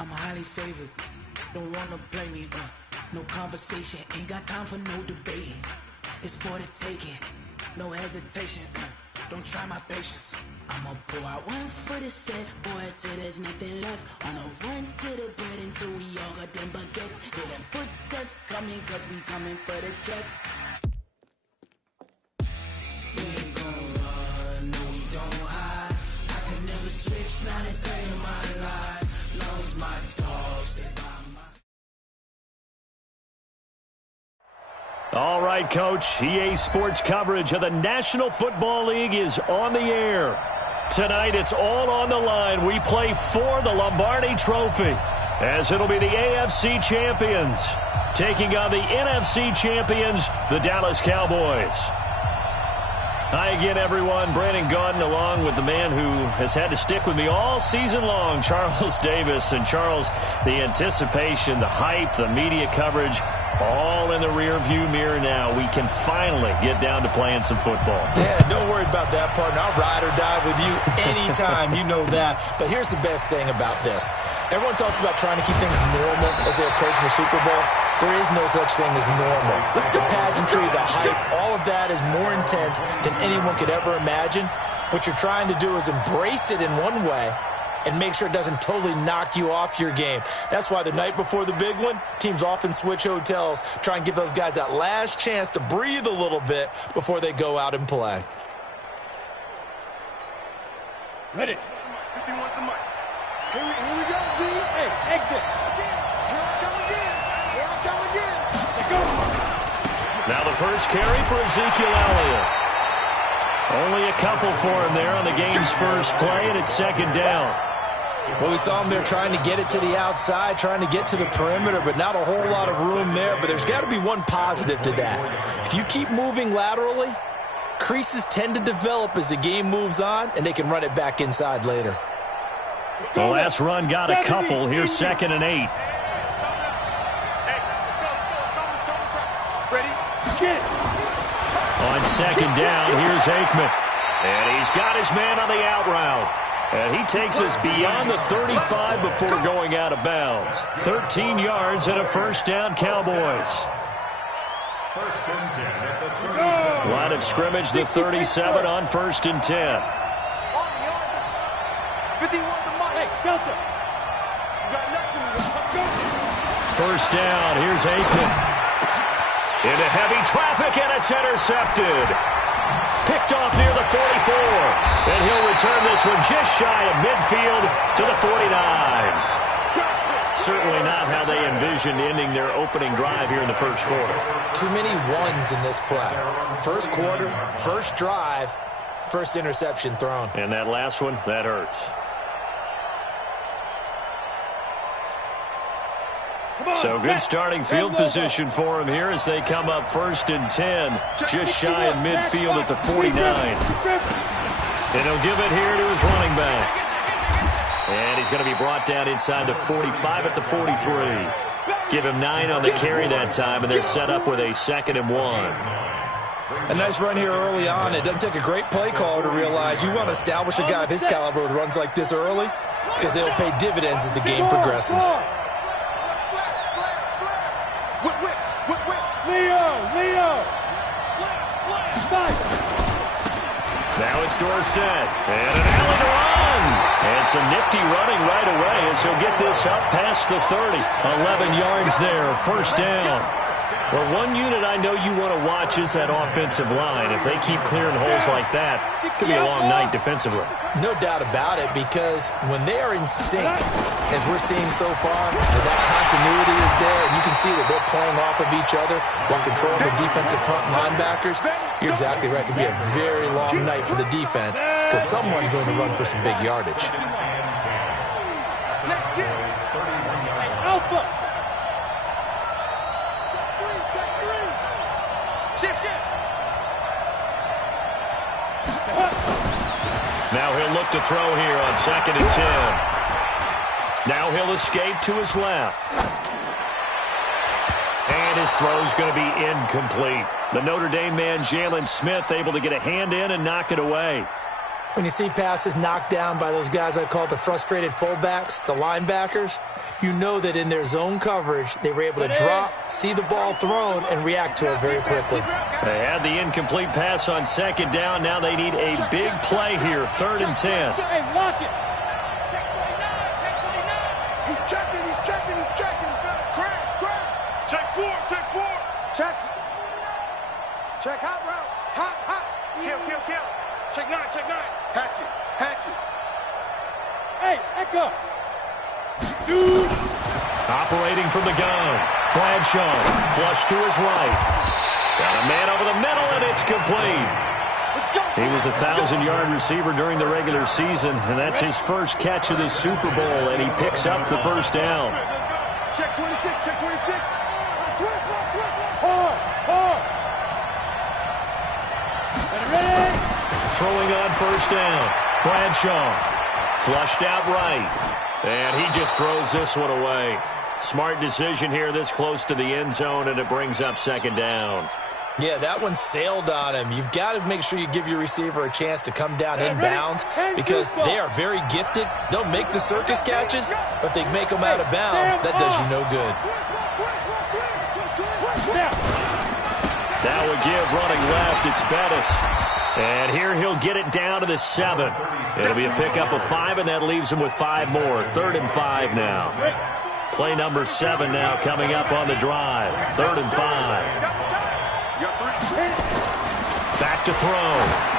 I'm highly favored. Don't wanna blame me, no conversation, ain't got time for no debating. It's for the taking, no hesitation, don't try my patience. I'ma pull out one for the set, boy, till there's nothing left. On a run to the bread until we all got them baguettes. Hear them footsteps coming, cause we coming for the check. We ain't gon' run, no we don't hide. I can never switch, not a day in my life. Lost my dogs, they by my... All right, Coach, EA Sports coverage of the National Football League is on the air. Tonight, it's all on the line. We play for the Lombardi Trophy, as it'll be the AFC champions taking on the NFC champions, the Dallas Cowboys. Hi again, everyone. Brandon Gaudin along with the man who has had to stick with me all season long, Charles Davis. And Charles, the anticipation, the hype, the media coverage, all in the rearview mirror now. We can finally get down to playing some football. Yeah, don't worry about that, partner. I'll ride or die with you anytime. You know that. But here's the best thing about this. Everyone talks about trying to keep things normal as they approach the Super Bowl. There is no such thing as normal. The pageantry, the hype, all of that is more intense than anyone could ever imagine. What you're trying to do is embrace it in one way and make sure it doesn't totally knock you off your game. That's why the night before the big one, teams often switch hotels, try and give those guys that last chance to breathe a little bit before they go out and play. Ready. 51 the mic. Here we go, D. Hey, exit. Again. Here I come again. Here I come again. Let's go. Now the first carry for Ezekiel Elliott. Only a couple for him there on the game's first play, and it's second down. Well, we saw him there trying to get it to the outside, trying to get to the perimeter, but not a whole lot of room there. But there's got to be one positive to that. If you keep moving laterally, creases tend to develop as the game moves on, and they can run it back inside later. The last run got a couple. Here's 2nd and 8. On second down, here's Aikman. And he's got his man on the out route. And he takes us beyond the 35 before going out of bounds. 13 yards and a first down, Cowboys. First and 10 at the 37. Line of scrimmage, the 37 on 1st and 10. 51 to Mike. Hey, Delta. You got nothing. First down, here's Aikman. Into heavy traffic, and it's intercepted. Picked off near the 44. And he'll return this one just shy of midfield to the 49. Certainly not how they envisioned ending their opening drive here in the first quarter. Too many ones in this play. First quarter, first drive, first interception thrown. And that last one, that hurts. So good starting field position for him here as they come up 1st and 10, just shy of midfield at the 49. And he'll give it here to his running back. And he's going to be brought down inside the 45 at the 43. Give him 9 on the carry that time, and they're set up with a 2nd and 1. A nice run here early on. It doesn't take a great play caller to realize you want to establish a guy of his caliber with runs like this early because they'll pay dividends as the game progresses. Now it's Dorsett, and an alley to run. And some nifty running right away as he'll get this up past the 30. 11 yards there, first down. Well, one unit I know you want to watch is that offensive line. If they keep clearing holes like that, it could be a long night defensively. No doubt about it, because when they are in sync, as we're seeing so far, that continuity is there, and you can see that they're playing off of each other while controlling the defensive front linebackers. You're exactly right. It could be a very long night for the defense because someone's going to run for some big yardage. Alpha. Now he'll look to throw here on 2nd and 10. Now he'll escape to his left. And his throw's going to be incomplete. The Notre Dame man, Jalen Smith, able to get a hand in and knock it away. When you see passes knocked down by those guys I call the frustrated fullbacks, the linebackers, you know that in their zone coverage, they were able to drop, see the ball thrown, and react to it very quickly. They had the incomplete pass on second down. Now they need a big play here, 3rd and 10. Hey, lock it. He's checking. Crash. Check 4. Check hot route. Hot. Kill. Check 9. Hatchet. Hey, echo. Shoot. Operating from the gun. Bradshaw, flush to his right. Got a man over the middle, and it's complete. He was a 1,000-yard receiver during the regular season, and that's his first catch of this Super Bowl, and he picks up the first down. Check 26. Ready? Throwing on first down. Bradshaw, flushed out right. And he just throws this one away. Smart decision here this close to the end zone, and it brings up second down. Yeah, that one sailed on him. You've got to make sure you give your receiver a chance to come down inbounds because they are very gifted. They'll make the circus catches, but they make them out of bounds. That does you no good. That would give running left. It's Bettis. And here he'll get it down to the 7. It'll be a pickup of 5, and that leaves him with 5 more. 3rd and 5 now. Play number 7 now coming up on the drive. 3rd and 5. Back to throw.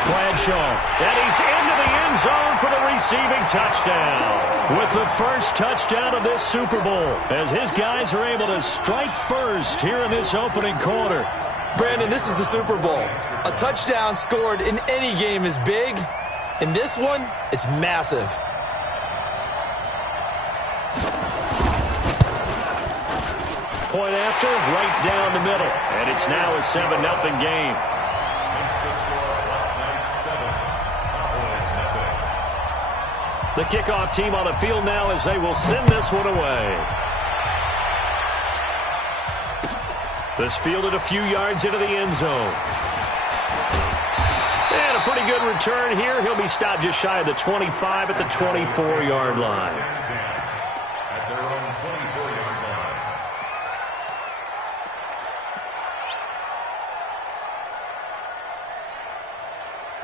Bradshaw. And he's into the end zone for the receiving touchdown. With the first touchdown of this Super Bowl, as his guys are able to strike first here in this opening quarter. Brandon, this is the Super Bowl. A touchdown scored in any game is big. In this one, it's massive. Point after, right down the middle. And it's now a 7-0 game. The kickoff team on the field now as they will send this one away. This fielded a few yards into the end zone. And a pretty good return here. He'll be stopped just shy of the 25 at the 24-yard line. At their own 24-yard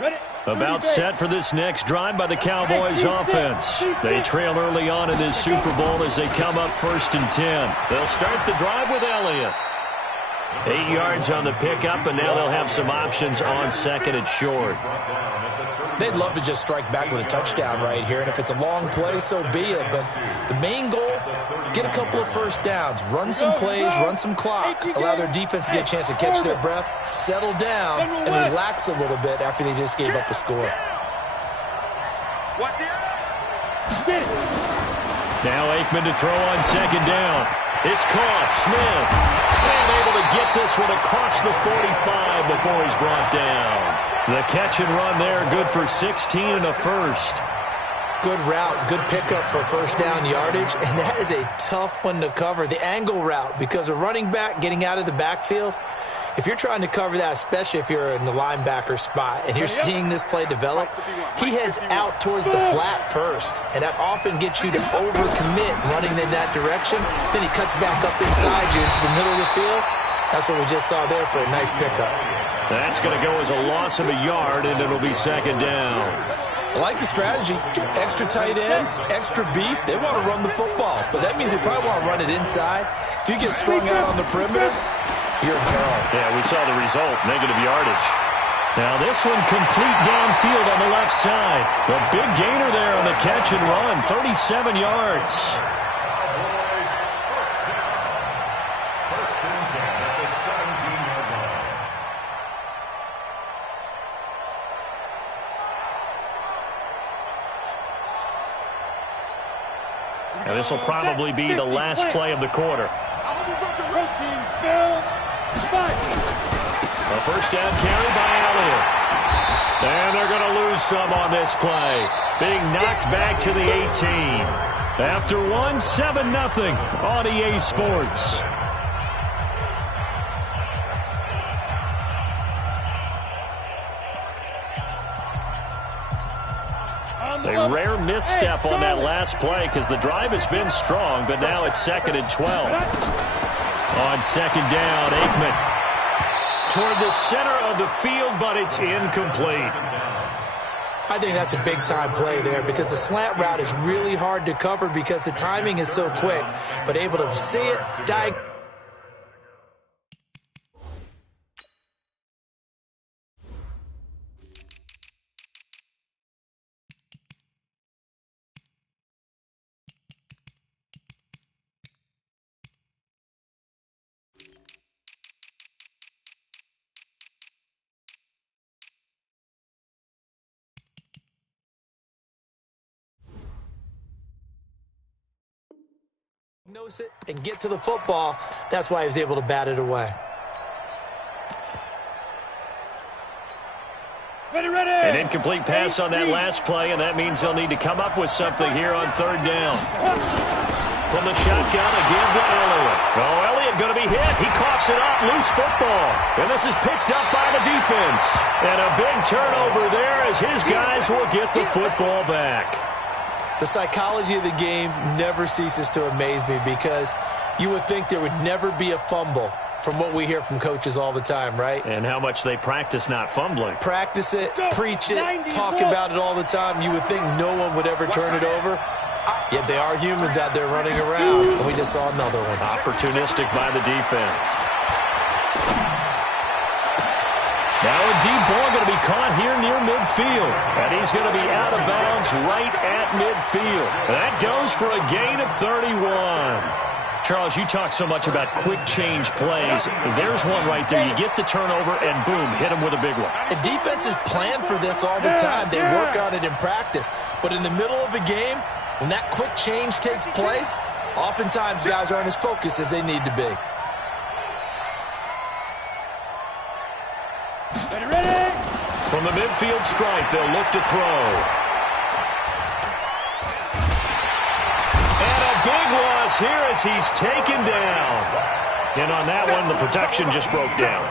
line. Ready? About set for this next drive by the Cowboys offense. They trail early on in this Super Bowl as they come up 1st and 10. They'll start the drive with Elliott. 8 yards on the pickup, and now they'll have some options on 2nd and short. They'd love to just strike back with a touchdown right here, and if it's a long play, so be it. But the main goal, get a couple of first downs, run some plays, run some clock, allow their defense to get a chance to catch their breath, settle down, and relax a little bit after they just gave up a score. Now Aikman to throw on 2nd down. It's caught. Smith. And able to get this one across the 45 before he's brought down. The catch and run there, good for 16 and a first. Good route, good pickup for first down yardage, and that is a tough one to cover. The angle route, because a running back getting out of the backfield, if you're trying to cover that, especially if you're in the linebacker spot and you're seeing this play develop, he heads out towards the flat first, and that often gets you to overcommit running in that direction. Then he cuts back up inside you into the middle of the field. That's what we just saw there for a nice pickup. That's going to go as a loss of a yard, and it'll be 2nd down. I like the strategy. Extra tight ends, extra beef. They want to run the football, but that means they probably want to run it inside. If you get strung out on the perimeter, you're in peril. Yeah, we saw the result, negative yardage. Now this one complete downfield on the left side. The big gainer there on the catch and run, 37 yards. First and 10 at the 17-yard line. Now this will probably be the last play of the quarter. A first down carry by Elliott. And they're going to lose some on this play. Being knocked back to the 18. After one, 7-0 on EA Sports. A rare misstep on that last play because the drive has been strong, but now it's 2nd and 12. On 2nd down, Aikman toward the center of the field, but it's incomplete. I think that's a big-time play there because the slant route is really hard to cover because the timing is so quick, but able to see it, diagnose it and get to the football. That's why he was able to bat it away. An incomplete pass on that last play, and that means they'll need to come up with something here on 3rd down. From the shotgun, a give to Elliott. Oh, Elliott going to be hit. He coughs it up, loose football. And this is picked up by the defense. And a big turnover there as his guys will get the football back. The psychology of the game never ceases to amaze me because you would think there would never be a fumble from what we hear from coaches all the time, right? And how much they practice not fumbling. Practice it, preach it, talk about it all the time. You would think no one would ever turn it over. Yet they are humans out there running around. And we just saw another one. Opportunistic by the defense. Now a deep ball going to be caught here near midfield. And he's going to be out of bounds right at midfield. That goes for a gain of 31. Charles, you talk so much about quick change plays. There's one right there. You get the turnover and boom, hit him with a big one. The defenses plan for this all the time. They work on it in practice. But in the middle of a game, when that quick change takes place, oftentimes guys aren't as focused as they need to be. From the midfield stripe, they'll look to throw. And a big loss here as he's taken down. And on that one, the protection just broke down.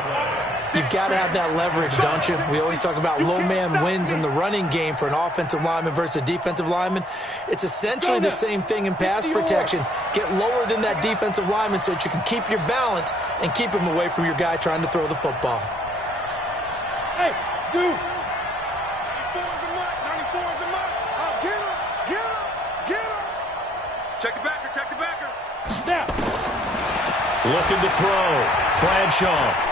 You've got to have that leverage, don't you? We always talk about low man wins in the running game for an offensive lineman versus a defensive lineman. It's essentially the same thing in pass protection. Get lower than that defensive lineman so that you can keep your balance and keep him away from your guy trying to throw the football. Hey, dude. 94 is the mark. 94 is the mark. Oh, get him. Get him. Get him. Check the backer. Check the backer. Now. Looking to throw. Bradshaw.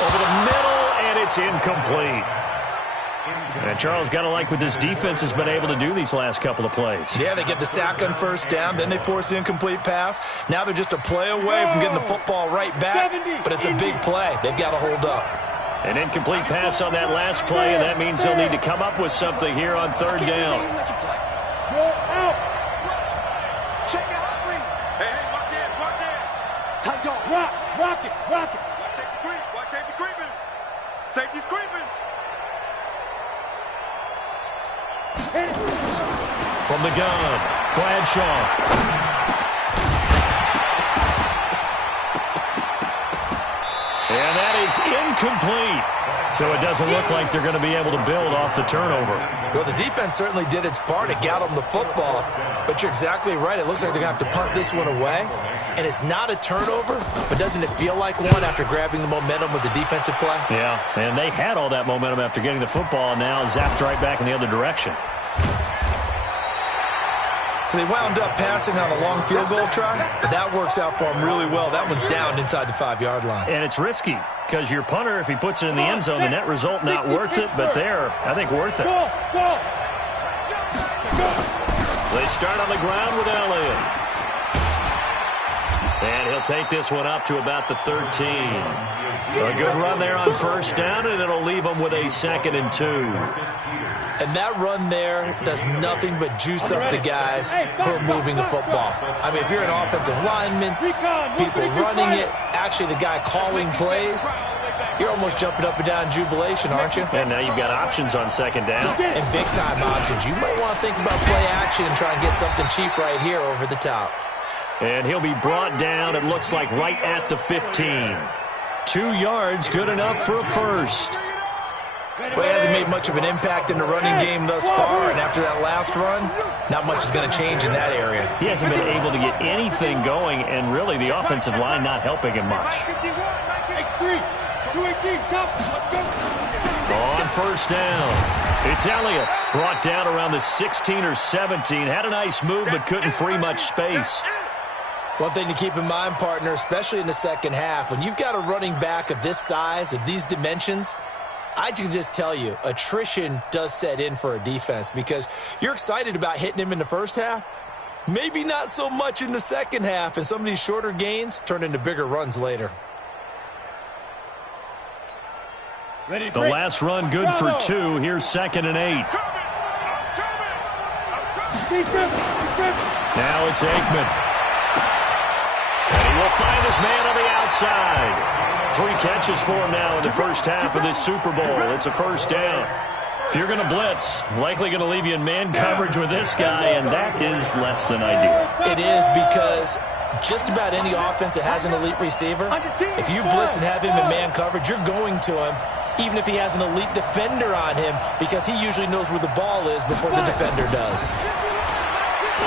Over the middle, and it's incomplete. And Charles, got to like what this defense has been able to do these last couple of plays. Yeah, they get the sack on 1st down, then they force the incomplete pass. Now they're just a play away from getting the football right back, but it's a big play. They've got to hold up. An incomplete pass on that last play, and that means they'll need to come up with something here on 3rd down. Check it out, Reed. Hey, watch this, watch this. Tight dog. Rock it. Watch safety creep. Watch safety creeping. Safety's creeping. From the gun, Bradshaw. And that is incomplete. So it doesn't look like they're going to be able to build off the turnover. Well, the defense certainly did its part. It got them the football. But you're exactly right. It looks like they're going to have to punt this one away. And it's not a turnover, but doesn't it feel like one after grabbing the momentum with the defensive play? Yeah, and they had all that momentum after getting the football, and now zapped right back in the other direction. So they wound up passing on a long field goal try, but that works out for them really well. That one's down inside the 5-yard line. And it's risky because your punter, if he puts it in the end zone, the net result not worth it, but there, I think worth it. They start on the ground with Elliott. And he'll take this one up to about the 13. So a good run there on 1st down, and it'll leave them with a 2nd and 2. And that run there does nothing but juice up the guys who are moving the football. I mean, if you're an offensive lineman, people running it, actually the guy calling plays, you're almost jumping up and down in jubilation, aren't you? And now you've got options on 2nd down. And big-time options. You might want to think about play action and try and get something cheap right here over the top. And he'll be brought down, it looks like, right at the 15. 2 yards, good enough for a first. Well, he hasn't made much of an impact in the running game thus far, and after that last run, not much is going to change in that area. He hasn't been able to get anything going, and really the offensive line not helping him much. On first down, it's Elliott. Brought down around the 16 or 17. Had a nice move, but couldn't free much space. One thing to keep in mind, partner, especially in the second half, when you've got a running back of this size, of these dimensions, I can just tell you, attrition does set in for a defense because you're excited about hitting him in the first half. Maybe not so much in the second half, and some of these shorter gains turn into bigger runs later. The last run good for 2. Here's 2nd and 8. Now it's Aikman. And he will find his man on the outside. 3 catches for him now in the first half of this Super Bowl. It's a first down. If you're going to blitz, likely going to leave you in man coverage with this guy, and that is less than ideal. It is because just about any offense that has an elite receiver, if you blitz and have him in man coverage, you're going to him, even if he has an elite defender on him, because he usually knows where the ball is before the defender does.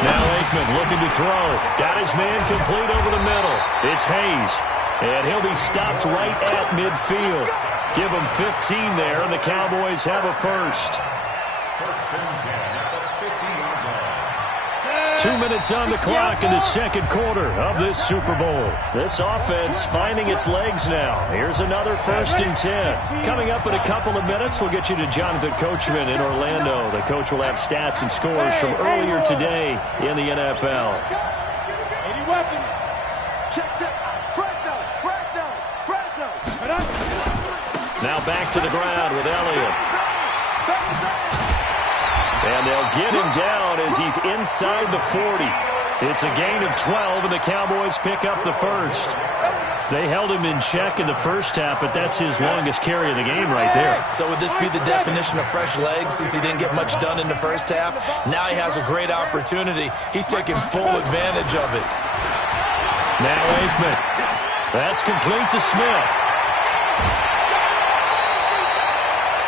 Now Aikman looking to throw. Got his man complete over the middle. It's Hayes. And he'll be stopped right at midfield. Give him 15 there, and the Cowboys have a first. First and 10 at the 50-yard line. 2 minutes on the clock in the second quarter of this Super Bowl. This offense finding its legs now. Here's another 1st and 10. Coming up in a couple of minutes, we'll get you to Jonathan Coachman in Orlando. The coach will have stats and scores from earlier today in the NFL. 80 weapons. Check. Now back to the ground with Elliott. And they'll get him down as he's inside the 40. It's a gain of 12, and the Cowboys pick up the first. They held him in check in the first half, but that's his longest carry of the game right there. So would this be the definition of fresh legs since he didn't get much done in the first half? Now he has a great opportunity. He's taking full advantage of it. Now Aikman. That's complete to Smith.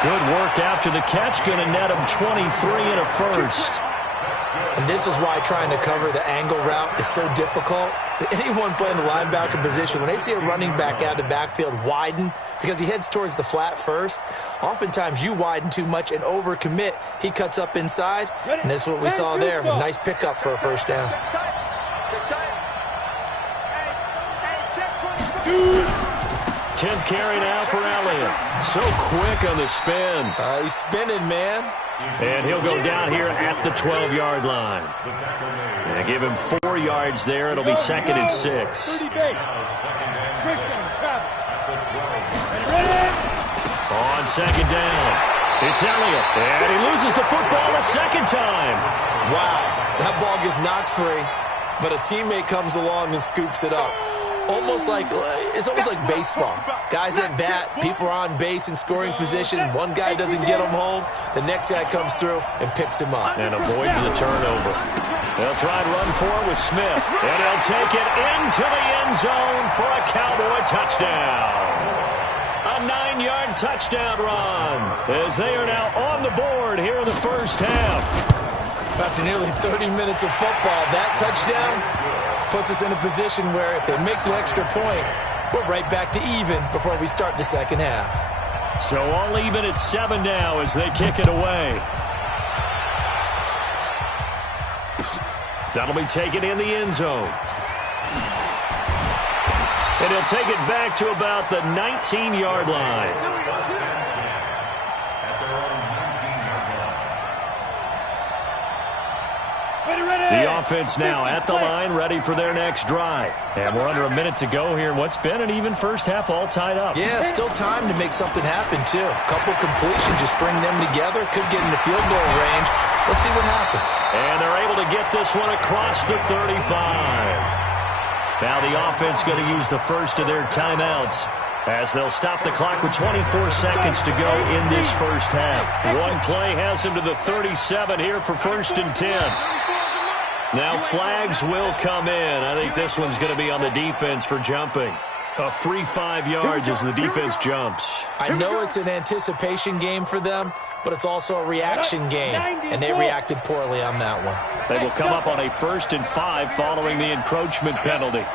Good work after the catch. Going to net him 23 and a first. And this is why trying to cover the angle route is so difficult. Anyone playing the linebacker position, when they see a running back out of the backfield widen because he heads towards the flat first, oftentimes you widen too much and overcommit. He cuts up inside, and this is what we saw there. A nice pickup for a first down. 10th carry now for Elliott. So quick on the spin. He's spinning, man. And he'll go down here at the 12-yard line. And give him 4 yards there. It'll be 2nd and 6. On 2nd down, it's Elliott. And he loses the football a second time. Wow, that ball gets knocked free, but a teammate comes along and scoops it up. It's almost like baseball. Guys at bat, people are on base in scoring position. One guy doesn't get him home. The next guy comes through and picks him up. And avoids the turnover. They'll try and run for it with Smith. And he'll take it into the end zone for a Cowboy touchdown. A 9-yard touchdown run as they are now on the board here in the first half. After nearly 30 minutes of football, that touchdown puts us in a position where if they make the extra point, we're right back to even before we start the second half. So all even at 7 now as they kick it away. That'll be taken in the end zone. And he'll take it back to about the 19-yard line. The offense now at the line, ready for their next drive. And we're under a minute to go here. What's been an even first half all tied up. Yeah, still time to make something happen, too. A couple completions, just string them together. Could get into field goal range. Let's see what happens. And they're able to get this one across the 35. Now the offense going to use the first of their timeouts as they'll stop the clock with 24 seconds to go in this first half. One play has them to the 37 here for 1st and 10. Now flags will come in. I think this one's going to be on the defense for jumping. A free 5 yards as the defense jumps. I know it's an anticipation game for them, but it's also a reaction game, and they reacted poorly on that one. They will come up on a 1st and 5 following the encroachment penalty.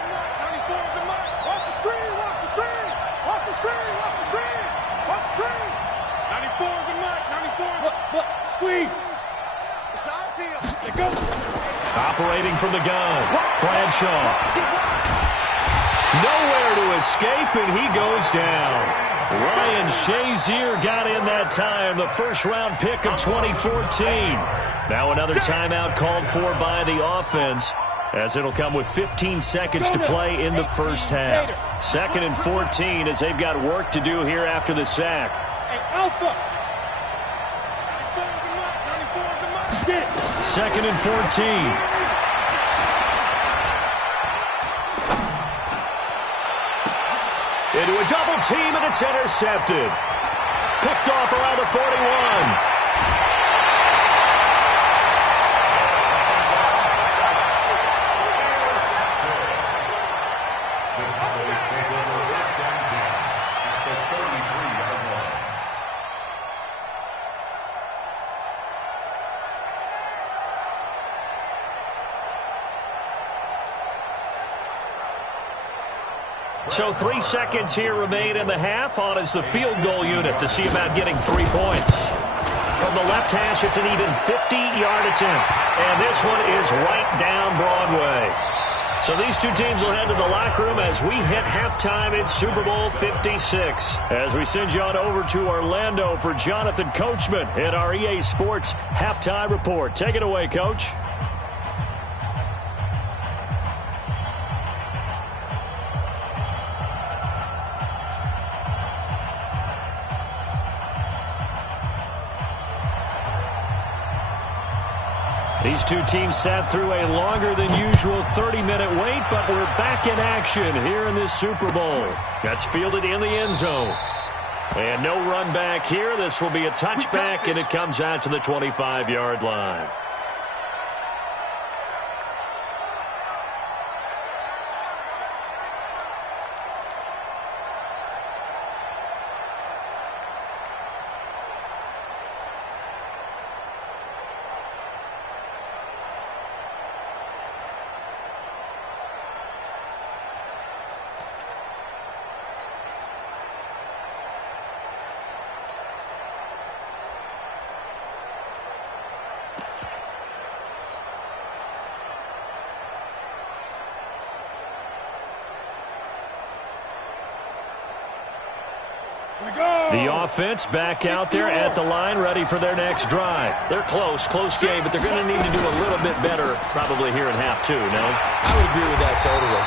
Operating from the gun, Bradshaw. Nowhere to escape, and he goes down. Ryan Shazier got in that time, the first-round pick of 2014. Now another timeout called for by the offense, as it'll come with 15 seconds to play in the first half. 2nd and 14 as they've got work to do here after the sack. Second and 14. Into a double team, and it's intercepted. Picked off around the 41. The Cowboys take over 1st and 10 at the 33-yard line. So 3 seconds here remain in the half. On is the field goal unit to see about getting 3 points. From the left hash, it's an even 50-yard attempt. And this one is right down Broadway. So these two teams will head to the locker room as we hit halftime in Super Bowl 56. As we send you on over to Orlando for Jonathan Coachman in our EA Sports Halftime Report. Take it away, Coach. These two teams sat through a longer than usual 30-minute wait, but we're back in action here in this Super Bowl. That's fielded in the end zone. And no run back here. This will be a touchback, and it comes out to the 25-yard line. The offense back out there at the line, ready for their next drive. They're close game, but they're going to need to do a little bit better probably here in half 2, no? I would agree with that totally.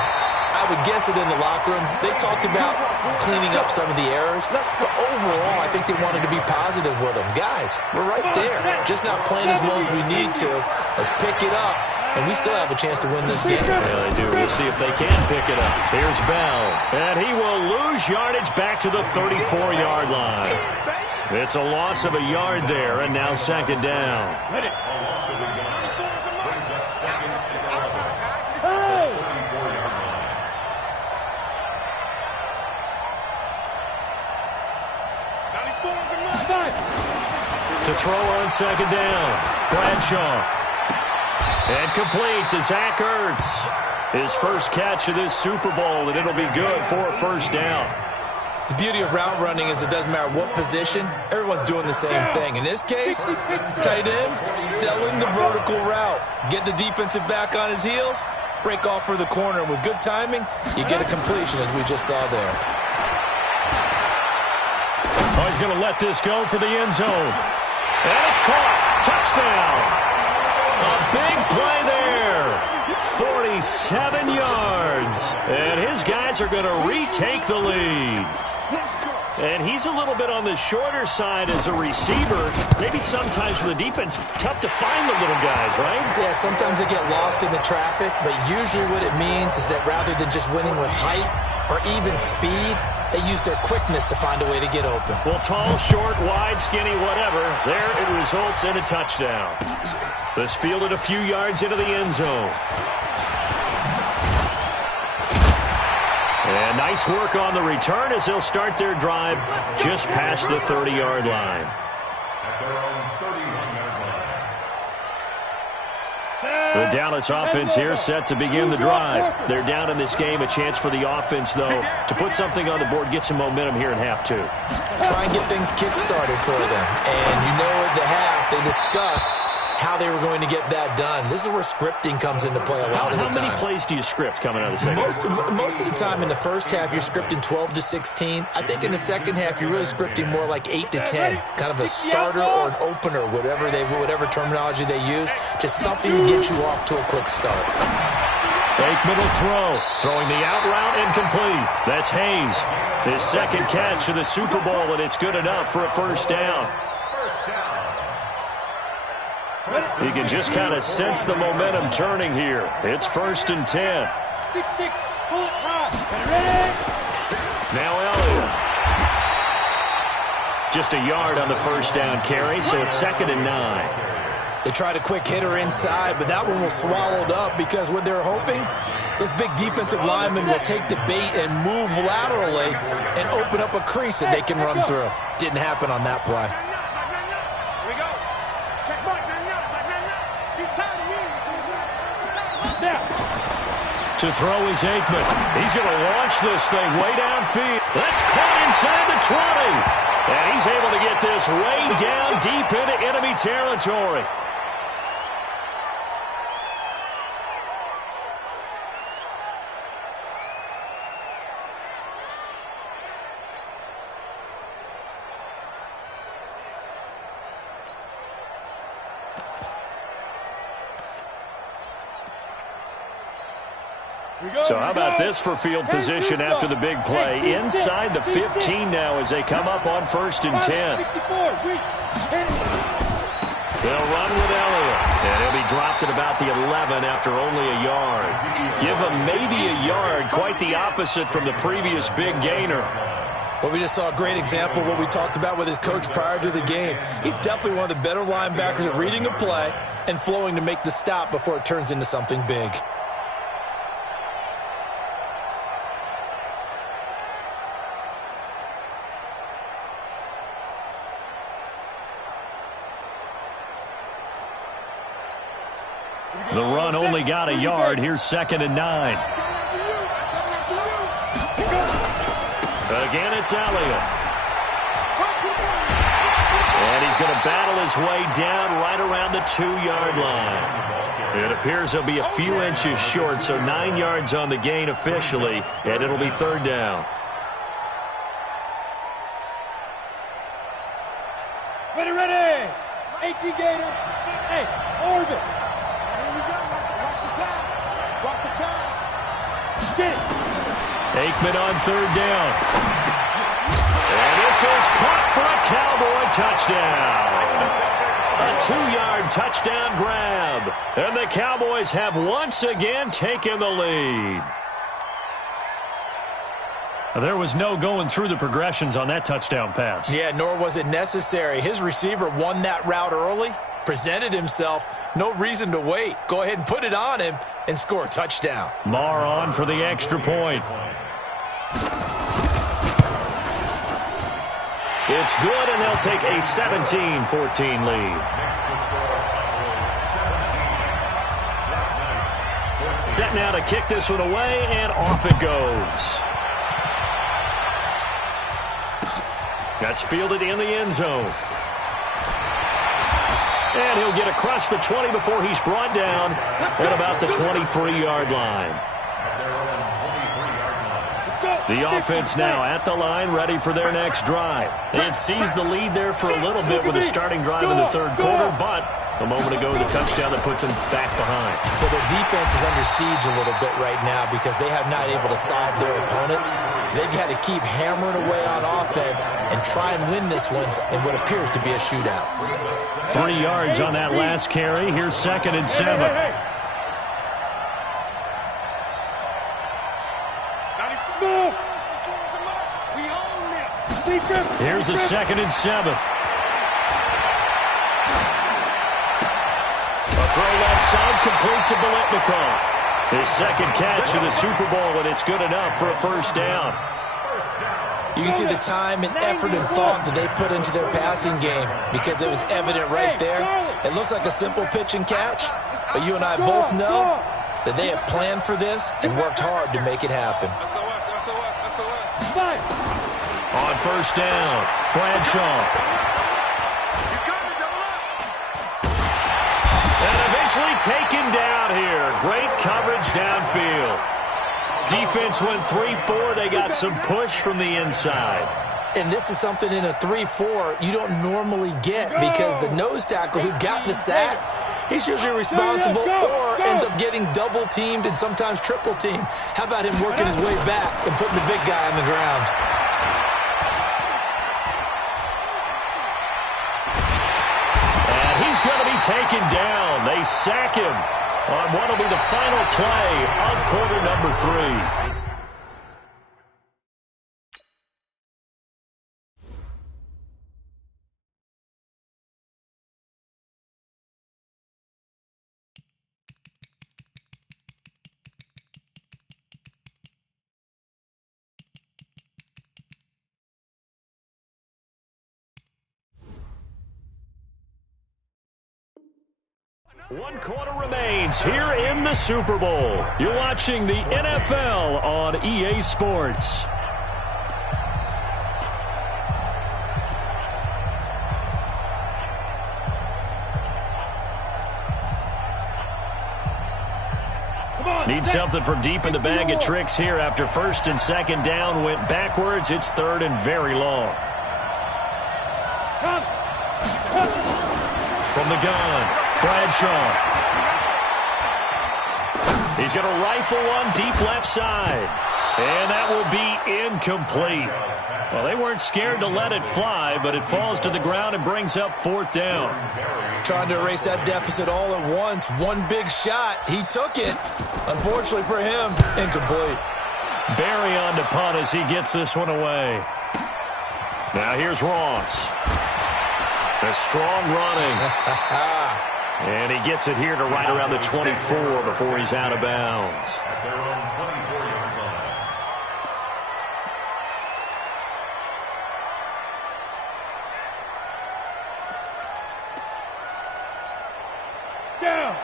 I would guess it in the locker room. They talked about cleaning up some of the errors, but overall, I think they wanted to be positive with them. Guys, we're right there. Just not playing as well as we need to. Let's pick it up, and we still have a chance to win this game. Yeah, they do. We'll see if they can pick it up. Here's Bell, and he will lose yardage back to the 34-yard line. It's a loss of a yard there, and now 2nd down. A loss of a yard brings up 2nd and 11 at the 34-yard line. To throw on 2nd down, Bradshaw. And complete to Zach Ertz. His first catch of this Super Bowl, and it'll be good for a 1st down. The beauty of route running is it doesn't matter what position, everyone's doing the same thing. In this case, tight end, selling the vertical route. Get the defensive back on his heels, break off for the corner, and with good timing, you get a completion as we just saw there. Oh, he's going to let this go for the end zone. And it's caught. Touchdown. A big play there. 47 yards. And his guys are going to retake the lead. And he's a little bit on the shorter side as a receiver. Maybe sometimes for the defense, tough to find the little guys, right? Yeah, sometimes they get lost in the traffic, but usually what it means is that rather than just winning with height or even speed, they use their quickness to find a way to get open. Well, tall, short, wide, skinny, whatever, there it results in a touchdown. This fielded a few yards into the end zone. And nice work on the return as they'll start their drive just past the 30-yard line. At their own 31-yard line. The Dallas offense here set to begin the drive. They're down in this game. A chance for the offense, though, to put something on the board, get some momentum here in half two. Try and get things kick-started for them. And you know at the half, they discussed how they were going to get that done. This is where scripting comes into play a lot of the time. How many plays do you script coming out of the second? Most of the time in the first half, you're scripting 12 to 16. I think in the second half, you're really scripting more like 8 to 10. Kind of a starter or an opener, whatever terminology they use. Just something to get you off to a quick start. Aikman will throw. Throwing the out route incomplete. That's Hayes. His second catch of the Super Bowl, and it's good enough for a first down. You can just kind of sense the momentum turning here. It's 1st and 10. 6-6, pull it high. Ready? Now Elliott. Just a yard on the first down carry, so it's 2nd and 9. They tried a quick hitter inside, but that one was swallowed up because what they're hoping, those big defensive linemen will take the bait and move laterally and open up a crease that they can run through. Didn't happen on that play. To throw is Aikman. He's going to launch this thing way downfield. That's caught inside the 20. And he's able to get this way down deep into enemy territory. So how about this for field position after the big play? Inside the 15 now as they come up on 1st and 10. They'll run with Elliott. And he'll be dropped at about the 11 after only a yard. Give him maybe a yard, quite the opposite from the previous big gainer. Well, we just saw a great example of what we talked about with his coach prior to the game. He's definitely one of the better linebackers at reading a play and flowing to make the stop before it turns into something big. The run only got a yard. Here's 2nd and 9. Again, it's Elliott. And he's going to battle his way down right around the 2-yard line. It appears he'll be a few inches short, so 9 yards on the gain officially, and it'll be 3rd down. Ready. 18 Gator. Hey, orbit. Aikman on 3rd down. And this is caught for a Cowboy touchdown. A 2-yard touchdown grab. And the Cowboys have once again taken the lead. There was no going through the progressions on that touchdown pass. Yeah, nor was it necessary. His receiver won that route early, presented himself. No reason to wait. Go ahead and put it on him and score a touchdown. Marr on for the extra point. It's good, and they'll take a 17-14 lead. Set now to kick this one away, and off it goes. That's fielded in the end zone. And he'll get across the 20 before he's brought down at about the 23-yard line. The offense now at the line, ready for their next drive. They had seized the lead there for a little bit with a starting drive in the 3rd quarter, but a moment ago the touchdown that puts them back behind. So their defense is under siege a little bit right now because they have not able to solve their opponents. So they've got to keep hammering away on offense and try and win this one in what appears to be a shootout. 3 yards on that last carry. Here's 2nd and 7. Here's a 2nd and 7. A throw left side complete to Biletnikoff. His second catch in the Super Bowl, and it's good enough for a first down. You can see the time and effort and thought that they put into their passing game because it was evident right there. It looks like a simple pitch and catch, but you and I both know that they have planned for this and worked hard to make it happen. On first down, Bradshaw. And eventually taken down here. Great coverage downfield. Defense went 3-4. They got some push from the inside. And this is something in a 3-4 you don't normally get because the nose tackle who got the sack, he's usually responsible or ends up getting double-teamed and sometimes triple-teamed. How about him working his way back and putting the big guy on the ground? And he's going to be taken down. They sack him on what will be the final play of quarter number 3. One quarter remains here in the Super Bowl. You're watching the NFL on EA Sports. Need something from deep in the bag of tricks here after first and second down went backwards. It's third and very long. From the gun. Bradshaw. He's going to rifle one deep left side. And that will be incomplete. Well, they weren't scared to let it fly, but it falls to the ground and brings up fourth down. Trying to erase that deficit all at once. One big shot. He took it. Unfortunately for him, incomplete. Barry on to punt as he gets this one away. Now here's Ross. A strong running. And he gets it here to right around the 24 before he's out of bounds.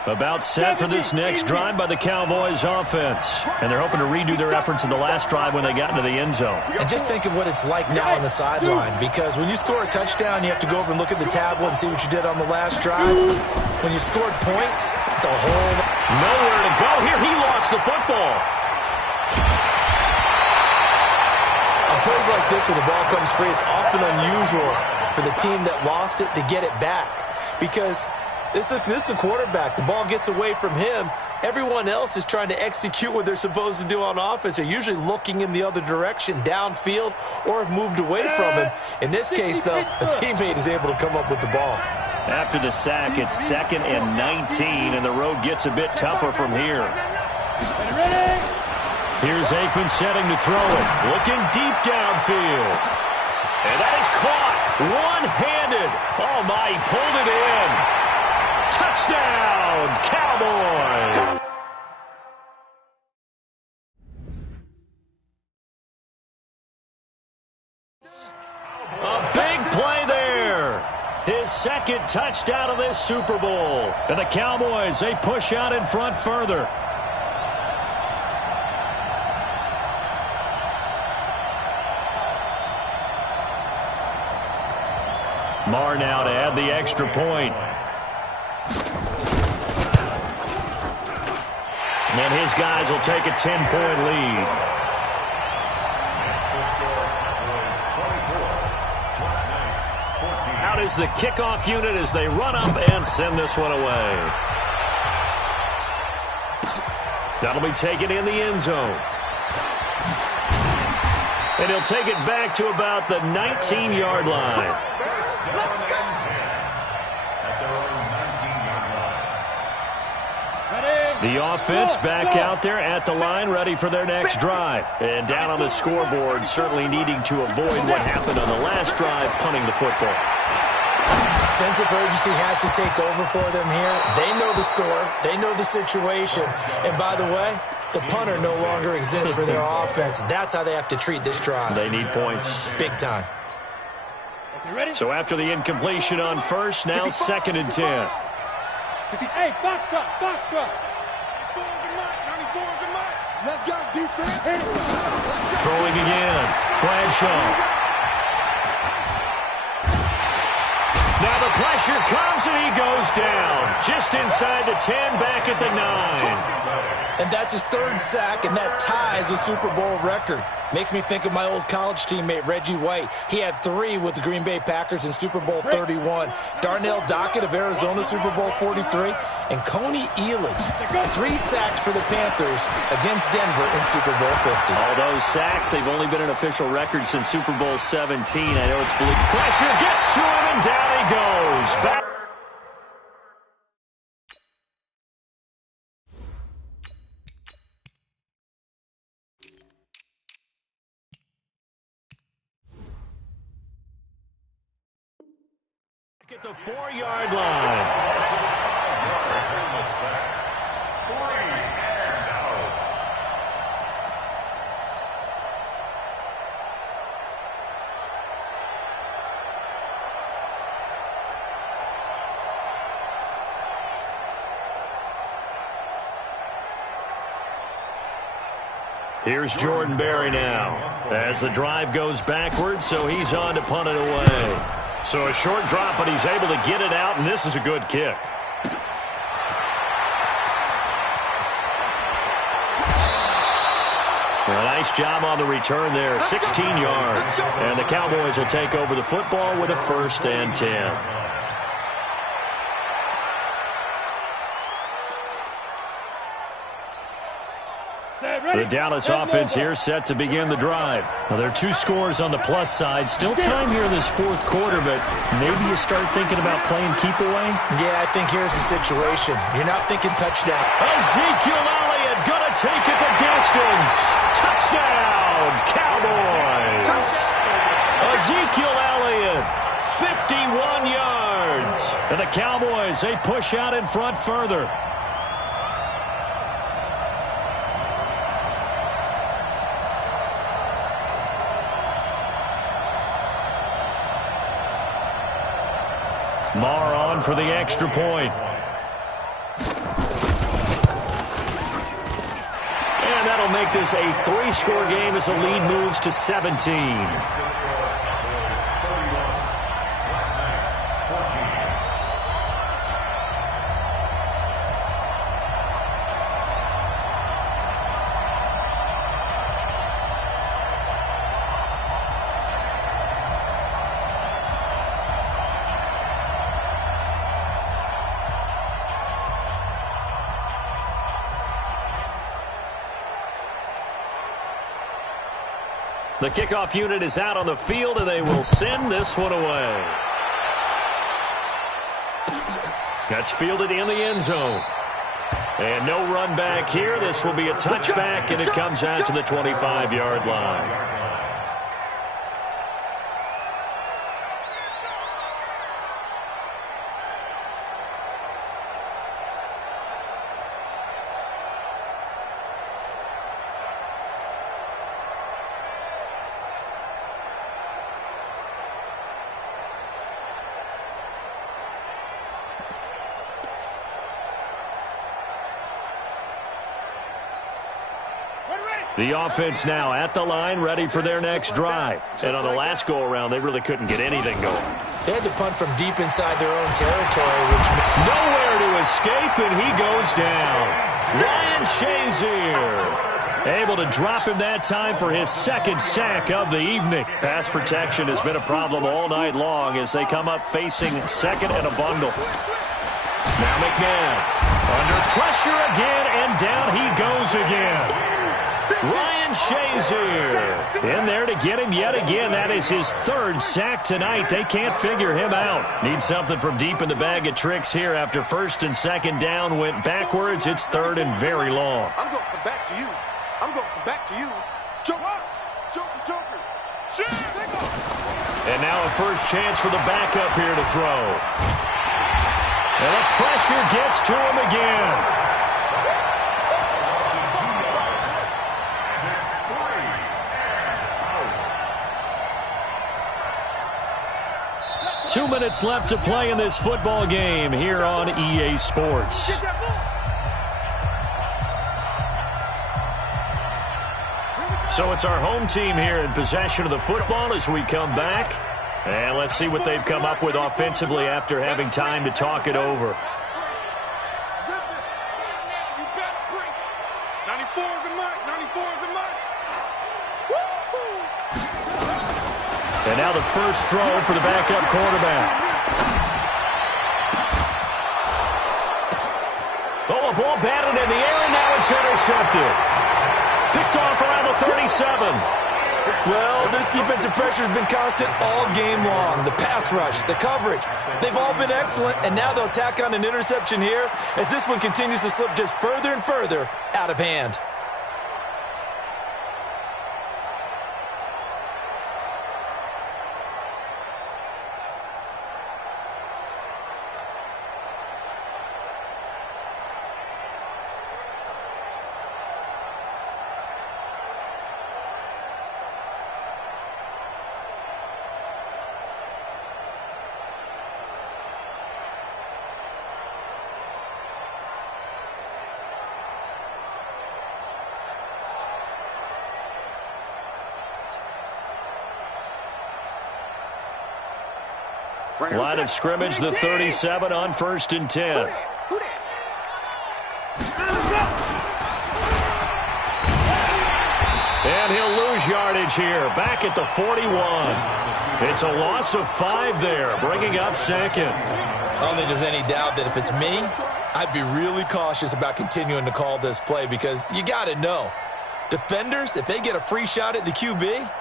About set for this next drive by the Cowboys offense. And they're hoping to redo their efforts in the last drive when they got into the end zone. And just think of what it's like now on the sideline, because when you score a touchdown, you have to go over and look at the tablet and see what you did on the last drive. When you scored points, it's a whole... Nowhere to go here. He lost the football. On plays like this, when the ball comes free, it's often unusual for the team that lost it to get it back, because this is the quarterback. The ball gets away from him. Everyone else is trying to execute what they're supposed to do on offense. They're usually looking in the other direction, downfield, or have moved away from him. In this case, though, a teammate is able to come up with the ball. After the sack, it's 2nd and 19, and the road gets a bit tougher from here. Here's Aikman setting to throw it. Looking deep downfield. And that is caught one-handed. Oh, my, he pulled it in. Touchdown, Cowboys! A big play there. His second touchdown of this Super Bowl. And the Cowboys, they push out in front further. Marr now to add the extra point. And his guys will take a 10-point lead. Out is the kickoff unit as they run up and send this one away. That'll be taken in the end zone. And he'll take it back to about the 19-yard line. The offense back out there at the line, ready for their next drive. And down on the scoreboard, certainly needing to avoid what happened on the last drive, punting the football. Sense of urgency has to take over for them here. They know the score. They know the situation. And by the way, the punter no longer exists for their offense. That's how they have to treat this drive. They need points. Big time. So after the incompletion on first, now 2nd and 10. Hey, box truck. Let's go, defense. Throwing again. Bradshaw. Now the pressure comes and he goes down. Just inside the 10, back at the 9. And that's his 3rd sack, and that ties a Super Bowl record. Makes me think of my old college teammate, Reggie White. He had 3 with the Green Bay Packers in Super Bowl 31. Darnell Dockett of Arizona, Super Bowl 43. And Coney Ely, 3 sacks for the Panthers against Denver in Super Bowl 50. All those sacks, they've only been an official record since Super Bowl 17. I know it's believed. Pressure gets to him, and down he goes. Back. At the 4-yard line. 3 and out. Here's Jordan Berry now. As the drive goes backwards, so he's on to punt it away. So a short drop, but he's able to get it out, and this is a good kick. A nice job on the return there, 16 yards. And the Cowboys will take over the football with a 1st and 10. The Dallas offense here set to begin the drive. Well, there are 2 scores on the plus side. Still time here in this 4th quarter, but maybe you start thinking about playing keep away? Yeah, I think here's the situation. You're not thinking touchdown. Ezekiel Elliott going to take it the distance. Touchdown, Cowboys. Ezekiel Elliott, 51 yards. And the Cowboys, they push out in front further. Marr on for the extra point. And that'll make this a 3-score game as the lead moves to 17. The kickoff unit is out on the field, and they will send this one away. That's fielded in the end zone. And no run back here. This will be a touchback, and it comes out to the 25-yard line. The offense now at the line, ready for their next drive. And on the last go-around, they really couldn't get anything going. They had to punt from deep inside their own territory, which nowhere to escape, and he goes down. Ryan Shazier able to drop him that time for his 2nd sack of the evening. Pass protection has been a problem all night long as they come up facing 2nd and a bundle. Now McNabb under pressure again, and down he goes again. Ryan Shazier in there to get him yet again. That is his 3rd sack tonight. They can't figure him out. Need something from deep in the bag of tricks here after 1st and 2nd down went backwards. It's 3rd and very long. I'm going to come back to you. I'm going to come back to you. Joker. Joker. Shit. Take off. And now a first chance for the backup here to throw. And the pressure gets to him again. 2 minutes left to play in this football game here on EA Sports. So it's our home team here in possession of the football as we come back. And let's see what they've come up with offensively after having time to talk it over. 94 is the mark. 94 is the mark. And now the first throw for the backup quarterback. Oh, a ball batted in the air, and now it's intercepted. Picked off around the 37. Well, this defensive pressure has been constant all game long. The pass rush, the coverage, they've all been excellent, and now they'll tack on an interception here as this one continues to slip just further and further out of hand. Line of scrimmage, the 37 on 1st and 10. And he'll lose yardage here, back at the 41. It's a loss of 5 there, bringing up second. I don't think there's any doubt that if it's me, I'd be really cautious about continuing to call this play because you got to know, defenders, if they get a free shot at the QB,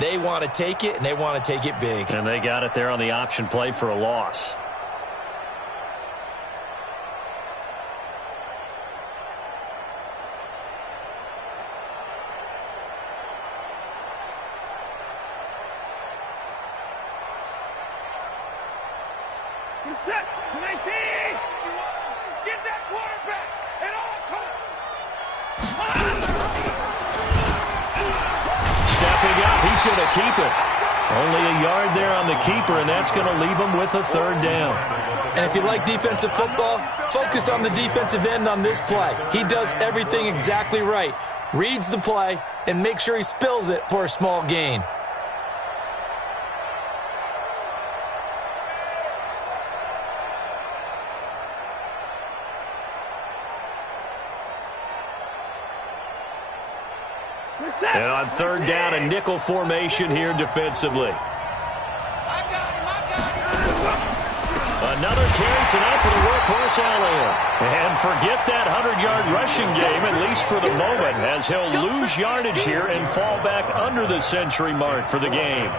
they want to take it, and they want to take it big. And they got it there on the option play for a loss. You're set. 19. Get that quarterback at all times. Stepping up, he's going to keep it. Only a yard there on the keeper, and that's going to leave him with a 3rd down. And if you like defensive football, focus on the defensive end on this play. He does everything exactly right. Reads the play and makes sure he spills it for a small gain. And on 3rd down, a nickel formation here defensively. Another carry tonight for the workhorse Allen. And forget that 100-yard rushing game, at least for the moment, as he'll lose yardage here and fall back under the century mark for the game.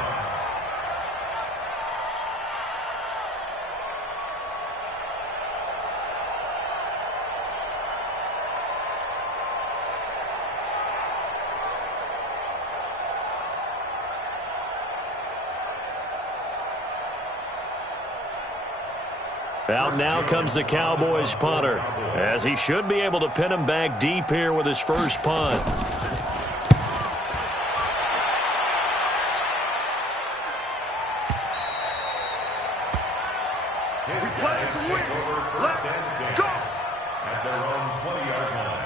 Out now comes the Cowboys punter, as he should be able to pin him back deep here with his first punt. We play to win. Let's go. At their own 20-yard line.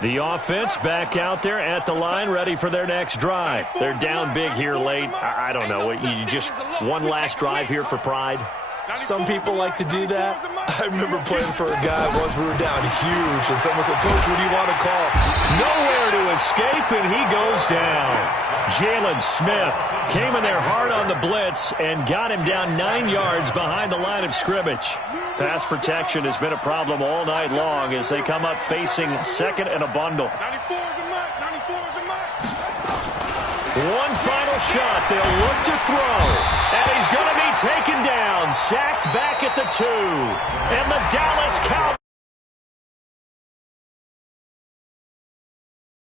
The offense back out there at the line, ready for their next drive. They're down big here late. I don't know. You just one last drive here for pride? Some people like to do that. I remember playing for a guy once we were down huge, and someone said, "Coach, what do you want to call?" Nowhere to escape, and he goes down. Jalen Smith came in there hard on the blitz and got him down 9 yards behind the line of scrimmage. Pass protection has been a problem all night long as they come up facing 2nd and a bundle. 94 is the mark. 94 One final shot. They'll look to throw. And he's going to be taken down. Sacked back at the 2. And the Dallas Cowboys